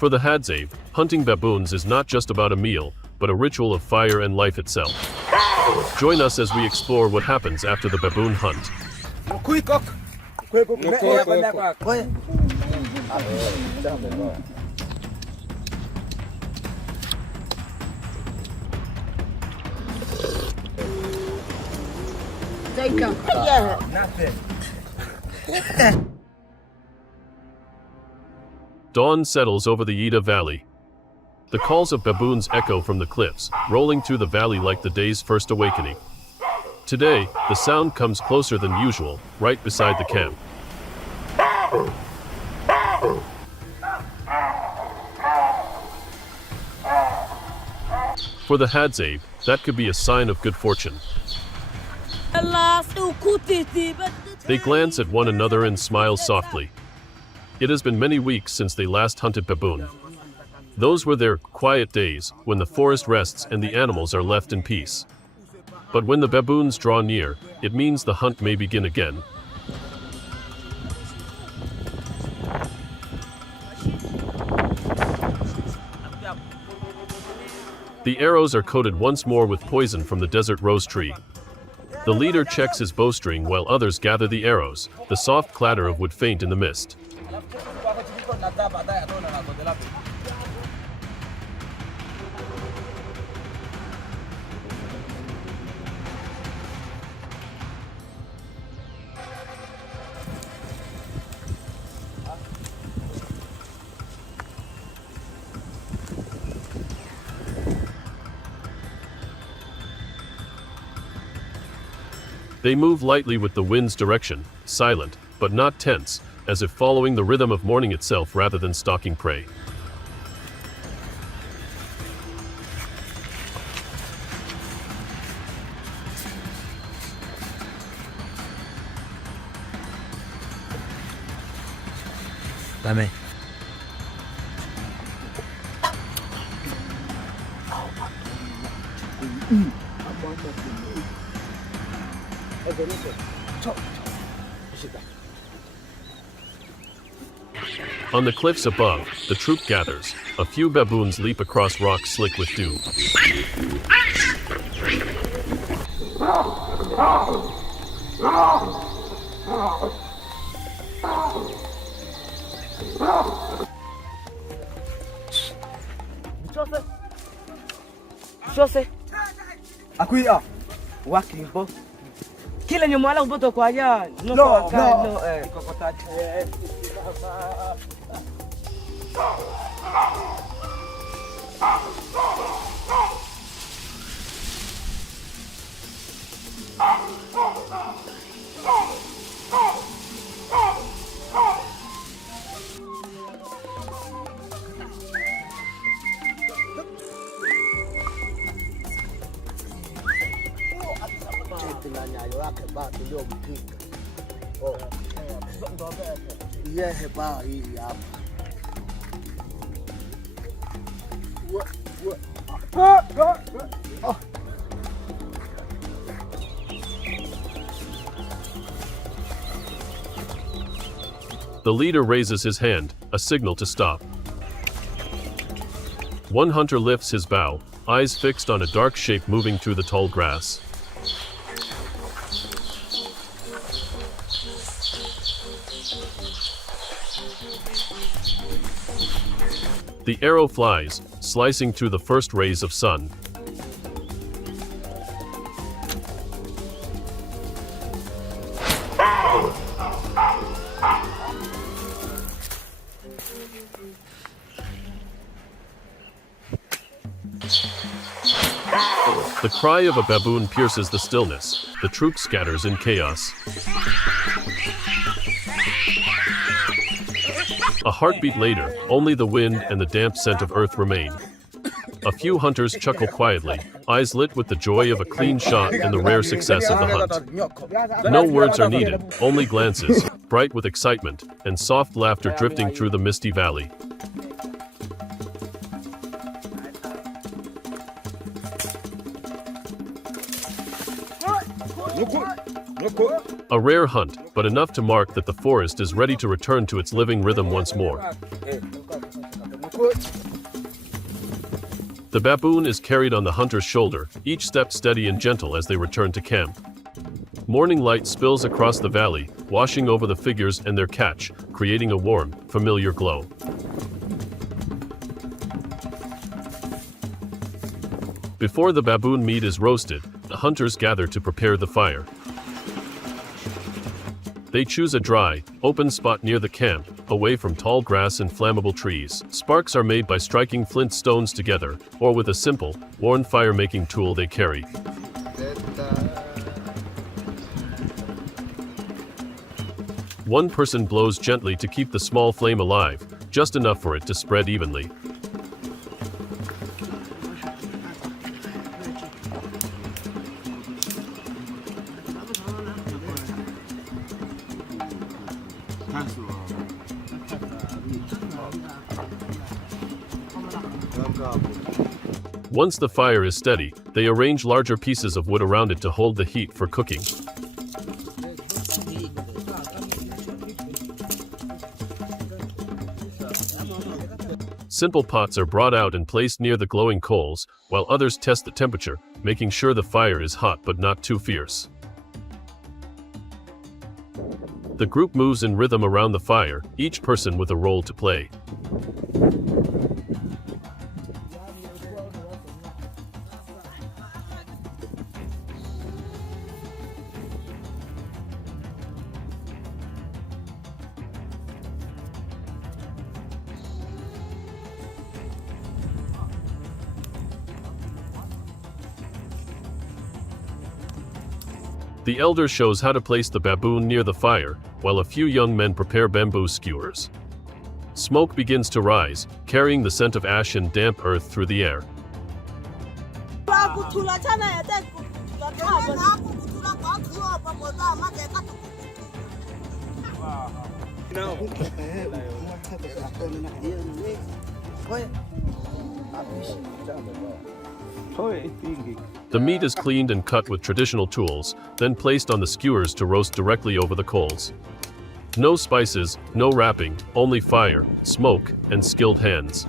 For the Hadzabe, hunting baboons is not just about a meal, but a ritual of fire and life itself. Join us as we explore what happens after the baboon hunt. Dawn settles over the Ida Valley. The calls of baboons echo from the cliffs, rolling through the valley like the day's first awakening. Today, the sound comes closer than usual, right beside the camp. For the Hadzabe, that could be a sign of good fortune. They glance at one another and smile softly. It has been many weeks since they last hunted baboon. Those were their quiet days, when the forest rests and the animals are left in peace. But when the baboons draw near, it means the hunt may begin again. The arrows are coated once more with poison from the desert rose tree. The leader checks his bowstring while others gather the arrows, the soft clatter of wood faint in the mist. They move lightly with the wind's direction, silent, but not tense, as if following the rhythm of morning itself rather than stalking prey. Dame. On the cliffs above, the troop gathers. A few baboons leap across rocks slick with dew. Akuya, wakimbo. Kila nyumala uboto kwa ya. No. The leader raises his hand, a signal to stop. One hunter lifts his bow, eyes fixed on a dark shape moving through the tall grass. The arrow flies, slicing through the first rays of sun. The cry of a baboon pierces the stillness. The troop scatters in chaos. A heartbeat later, only the wind and the damp scent of earth remain. A few hunters chuckle quietly, eyes lit with the joy of a clean shot and the rare success of the hunt. No words are needed, only glances, bright with excitement, and soft laughter drifting through the misty valley. A rare hunt, but enough to mark that the forest is ready to return to its living rhythm once more. The baboon is carried on the hunter's shoulder, each step steady and gentle as they return to camp. Morning light spills across the valley, washing over the figures and their catch, creating a warm, familiar glow. Before the baboon meat is roasted, the hunters gather to prepare the fire. They choose a dry, open spot near the camp, away from tall grass and flammable trees. Sparks are made by striking flint stones together, or with a simple, worn fire-making tool they carry. One person blows gently to keep the small flame alive, just enough for it to spread evenly. Once the fire is steady, they arrange larger pieces of wood around it to hold the heat for cooking. Simple pots are brought out and placed near the glowing coals, while others test the temperature, making sure the fire is hot but not too fierce. The group moves in rhythm around the fire, each person with a role to play. The elder shows how to place the baboon near the fire, while a few young men prepare bamboo skewers. Smoke begins to rise, carrying the scent of ash and damp earth through the air. The meat is cleaned and cut with traditional tools, then placed on the skewers to roast directly over the coals. No spices, no wrapping, only fire, smoke, and skilled hands.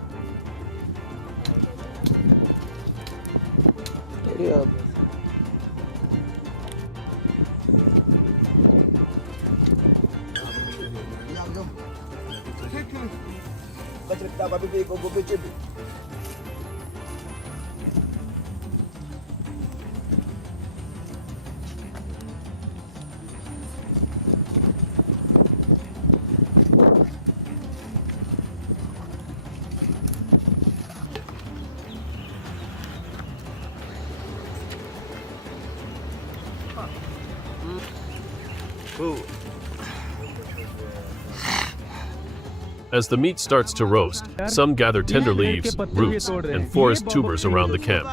As the meat starts to roast, some gather tender leaves, roots, and forest tubers around the camp.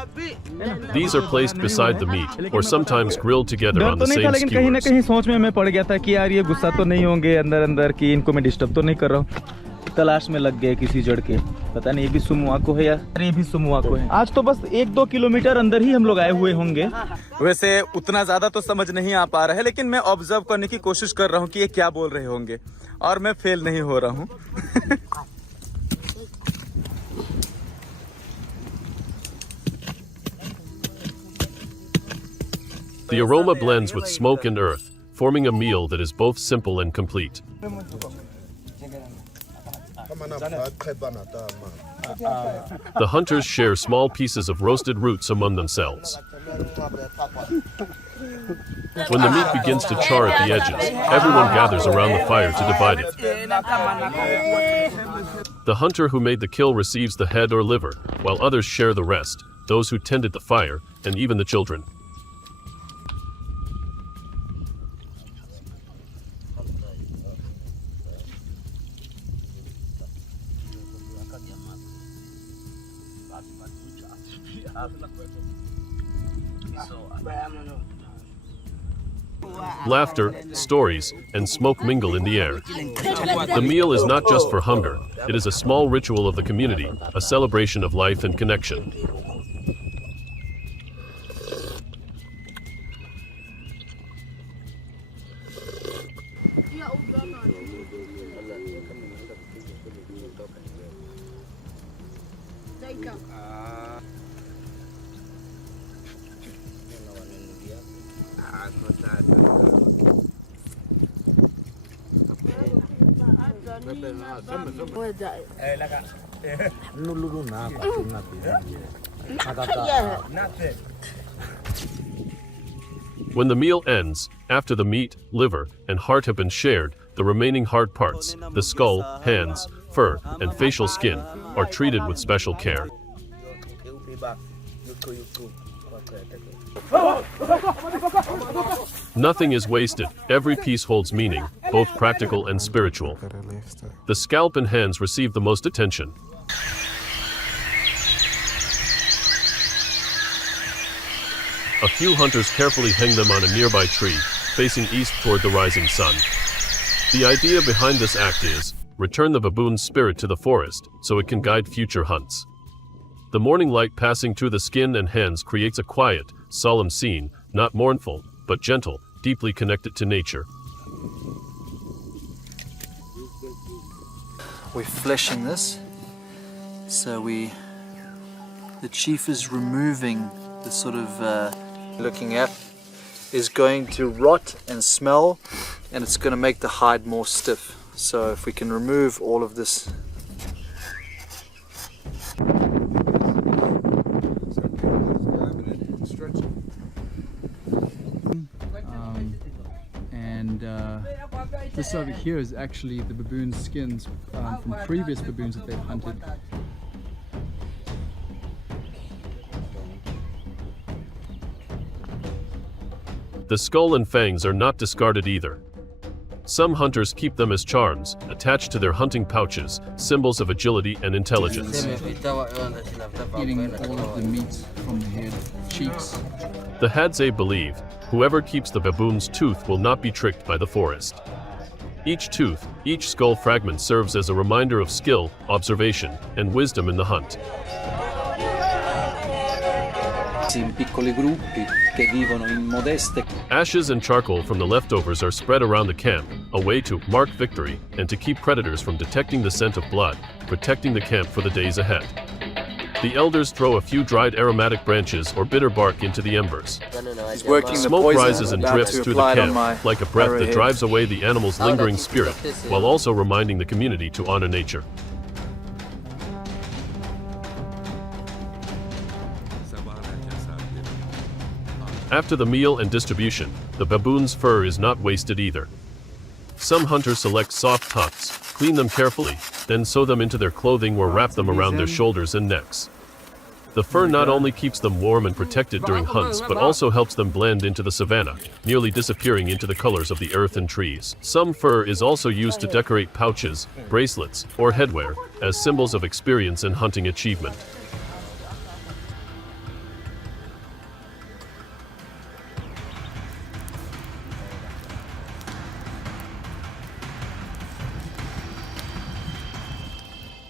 These are placed beside the meat, or sometimes grilled together on the same skewers. कहीं सोच में मैं पड़ गया था कि यार ये गुस्सा तो नहीं होंगे अंदर अंदर कि इनको मैं डिस्टर्ब तो नहीं कर रहा हूँ। तलाश में लग गए किसी जड़ के, पता नहीं ये भी सुमुआको है यार, ये भी सुमुआको है। आज तो बस 1-2 किलोमीटर अंदर ही हम लोग आए हुए होंगे। वैसे उतना ज्यादा तो समझ नहीं आ पा रहा है, लेकिन मैं ऑब्जर्व करने की कोशिश कर रहा हूँ कि ये क्या बोल रहे होंगे, और मैं फेल नहीं हो रहा हूँ। The aroma blends with smoke and earth, forming a meal that is both simple and complete. The hunters share small pieces of roasted roots among themselves. When the meat begins to char at the edges, everyone gathers around the fire to divide it. The hunter who made the kill receives the head or liver, while others share the rest, those who tended the fire, and even the children. Laughter, stories, and smoke mingle in the air. The meal is not just for hunger, it is a small ritual of the community, a celebration of life and connection. When the meal ends, after the meat, liver, and heart have been shared, the remaining hard parts, the skull, hands, fur, and facial skin, are treated with special care. Nothing is wasted. Every piece holds meaning, both practical and spiritual. The scalp and hands receive the most attention. A few hunters carefully hang them on a nearby tree, facing east toward the rising sun. The idea behind this act is, return the baboon's spirit to the forest, so it can guide future hunts. The morning light passing through the skin and hands creates a quiet, solemn scene, not mournful, but gentle, deeply connected to nature. We're fleshing this, so the chief is removing the sort of looking at is going to rot and smell, and it's going to make the hide more stiff. So if we can remove all of this. This over here is actually the baboon skins from previous baboons that they've hunted. The skull and fangs are not discarded either. Some hunters keep them as charms, attached to their hunting pouches, symbols of agility and intelligence. Eating all of the meat from the head, cheeks. The Hadzabe believe, whoever keeps the baboon's tooth will not be tricked by the forest. Each tooth, each skull fragment serves as a reminder of skill, observation, and wisdom in the hunt. Ashes and charcoal from the leftovers are spread around the camp, a way to mark victory and to keep predators from detecting the scent of blood, protecting the camp for the days ahead. The elders throw a few dried aromatic branches or bitter bark into the embers. Smoke rises and drifts through the camp, like a breath that drives away the animal's lingering spirit, while also reminding the community to honor nature. After the meal and distribution, the baboon's fur is not wasted either. Some hunters select soft tufts, clean them carefully, then sew them into their clothing or wrap them around their shoulders and necks. The fur not only keeps them warm and protected during hunts, but also helps them blend into the savanna, nearly disappearing into the colors of the earth and trees. Some fur is also used to decorate pouches, bracelets, or headwear, as symbols of experience and hunting achievement.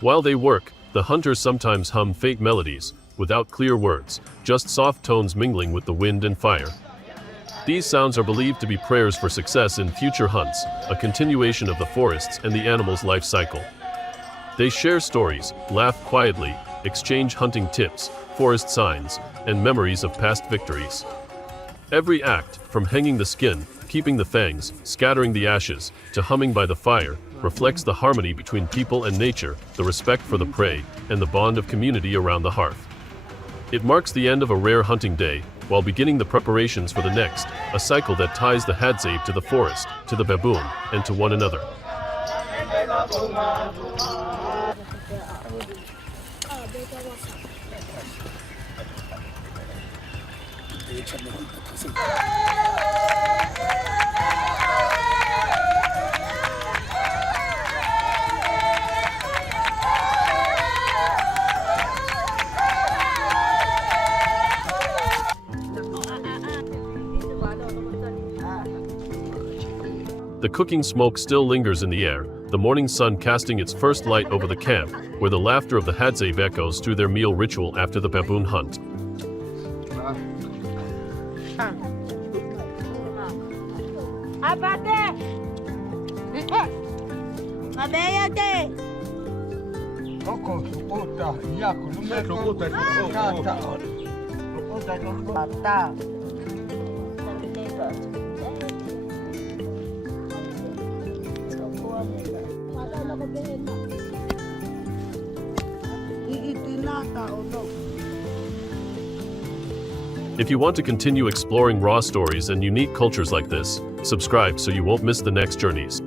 While they work, the hunters sometimes hum faint melodies, without clear words, just soft tones mingling with the wind and fire. These sounds are believed to be prayers for success in future hunts, a continuation of the forests and the animal's life cycle. They share stories, laugh quietly, exchange hunting tips, forest signs, and memories of past victories. Every act, from hanging the skin, keeping the fangs, scattering the ashes, to humming by the fire, reflects the harmony between people and nature, the respect for the prey, and the bond of community around the hearth. It marks the end of a rare hunting day, while beginning the preparations for the next, a cycle that ties the Hadzabe to the forest, to the baboon, and to one another. The cooking smoke still lingers in the air, the morning sun casting its first light over the camp, where the laughter of the Hadzabe echoes through their meal ritual after the baboon hunt. If you want to continue exploring raw stories and unique cultures like this, subscribe so you won't miss the next journeys.